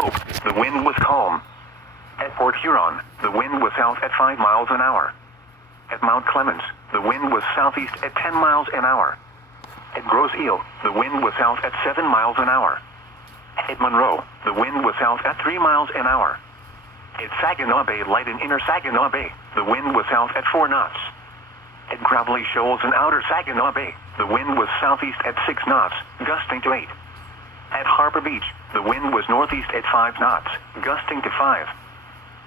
Hope, the wind was calm. At Port Huron, the wind was south at 5 miles an hour. At Mount Clemens, the wind was southeast at 10 miles an hour. At Grosse Ile, the wind was south at 7 miles an hour. At Monroe, the wind was south at 3 miles an hour. At Saginaw Bay Light in Inner Saginaw Bay, the wind was south at 4 knots. At Gravelly Shoals in Outer Saginaw Bay, the wind was southeast at 6 knots, gusting to 8. At Harbor Beach, the wind was northeast at 5 knots, gusting to 5.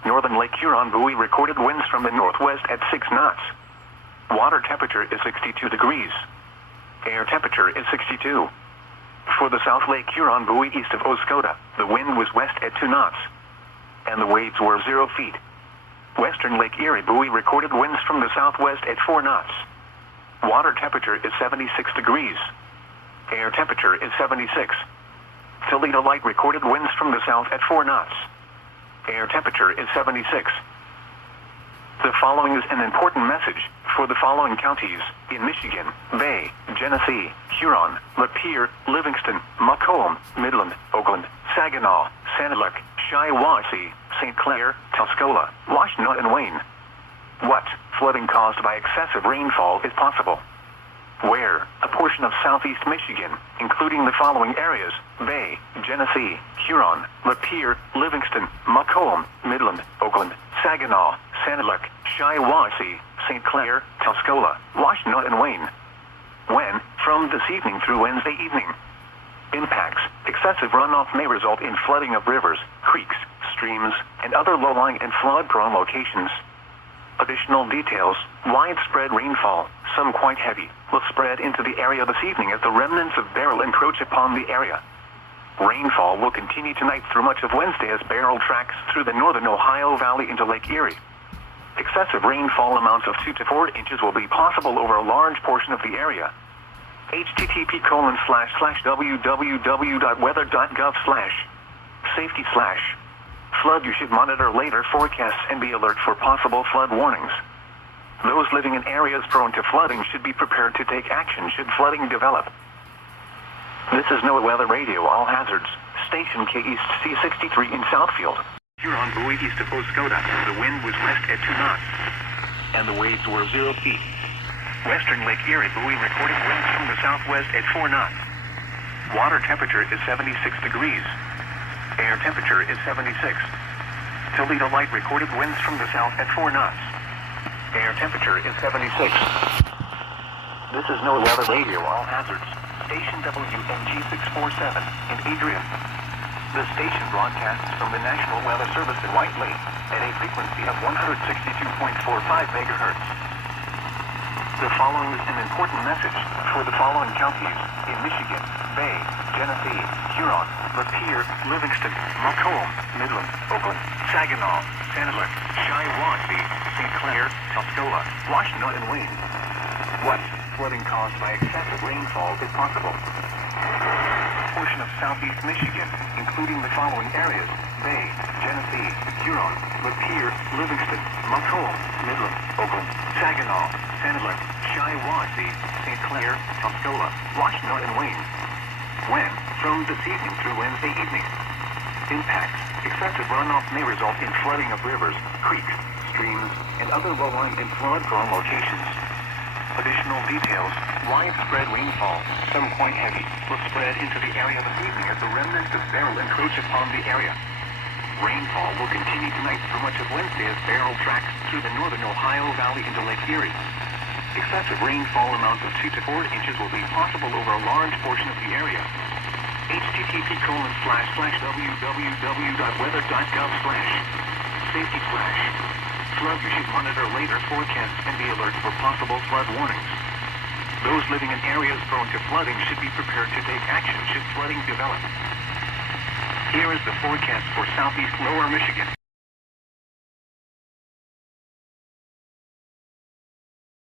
Northern Lake Huron buoy recorded winds from the northwest at 6 knots. Water temperature is 62 degrees. Air temperature is 62. For the South Lake Huron buoy east of Oscoda, the wind was west at 2 knots, and the waves were 0 feet. Western Lake Erie buoy recorded winds from the southwest at 4 knots. Water temperature is 76 degrees. Air temperature is 76. Toledo Light recorded winds from the south at 4 knots. Air temperature is 76. The following is an important message for the following counties in Michigan: Bay, Genesee, Huron, Lapeer, Livingston, Macomb, Midland, Oakland, Saginaw, Sanilac, Shiawassee, St. Clair, Tuscola, Washtenaw, and Wayne. What flooding caused by excessive rainfall is possible? Where a portion of southeast Michigan, including the following areas: Bay, Genesee, Huron, Lapeer, Livingston, Macomb, Midland, Oakland, Saginaw, Sanilac, Shiawassee, St. Clair, Tuscola, Washtenaw, and Wayne. When? From this evening through Wednesday evening. Impacts: excessive runoff may result in flooding of rivers, creeks, streams, and other low-lying and flood-prone locations. Additional details: widespread rainfall, some quite heavy, will spread into the area this evening as the remnants of Beryl encroach upon the area. Rainfall will continue tonight through much of Wednesday as Beryl tracks through the northern Ohio Valley into Lake Erie. Excessive rainfall amounts of 2 to 4 inches will be possible over a large portion of the area. http://www.weather.gov/safety/ flood. You should monitor later forecasts and be alert for possible flood warnings. Those living in areas prone to flooding should be prepared to take action should flooding develop. This is NOAA Weather Radio, all hazards. Station KEC63 in Southfield. Huron buoy east of Oscoda, the wind was west at 2 knots, and the waves were 0 feet. Western Lake Erie buoy recorded winds from the southwest at 4 knots. Water temperature is 76 degrees. Air temperature is 76. Toledo Light recorded winds from the south at 4 knots. Air temperature is 76. This is NOAA Weather Radio, all hazards. Station WNG647 in Adrian. The station broadcasts from the National Weather Service in White Lake at a frequency of 162.45 megahertz. The following is an important message for the following counties in Michigan: Bay, Genesee, Huron, Lapeer, Livingston, Macomb, Midland, Oakland, Saginaw, Sanilac, Shiawassee, St. Clair, Tuscola, Washtenaw, and Wayne. What flooding caused by excessive rainfall is possible? Portion of southeast Michigan, including the following areas: Bay, Genesee, Huron, Lapeer, Livingston, Macomb, Midland, Oakland, Saginaw, Sanilac, Shiawassee, St. Clair, Tuscola, Washtenaw, and Wayne. When? From this evening through Wednesday evening. Impacts: excessive runoff may result in flooding of rivers, creeks, streams, and other low-lying and flood-prone locations. Additional details: widespread rainfall, some quite heavy, will spread into the area this evening as the remnants of Beryl encroach upon the area. Rainfall will continue tonight through much of Wednesday as Beryl tracks through the northern Ohio Valley into Lake Erie. Excessive rainfall amounts of 2 to 4 inches will be possible over a large portion of the area. http://www.weather.gov/safety/ flood. You should monitor later forecasts and be alert for possible flood warnings. Those living in areas prone to flooding should be prepared to take action should flooding develop. Here is the forecast for southeast lower Michigan.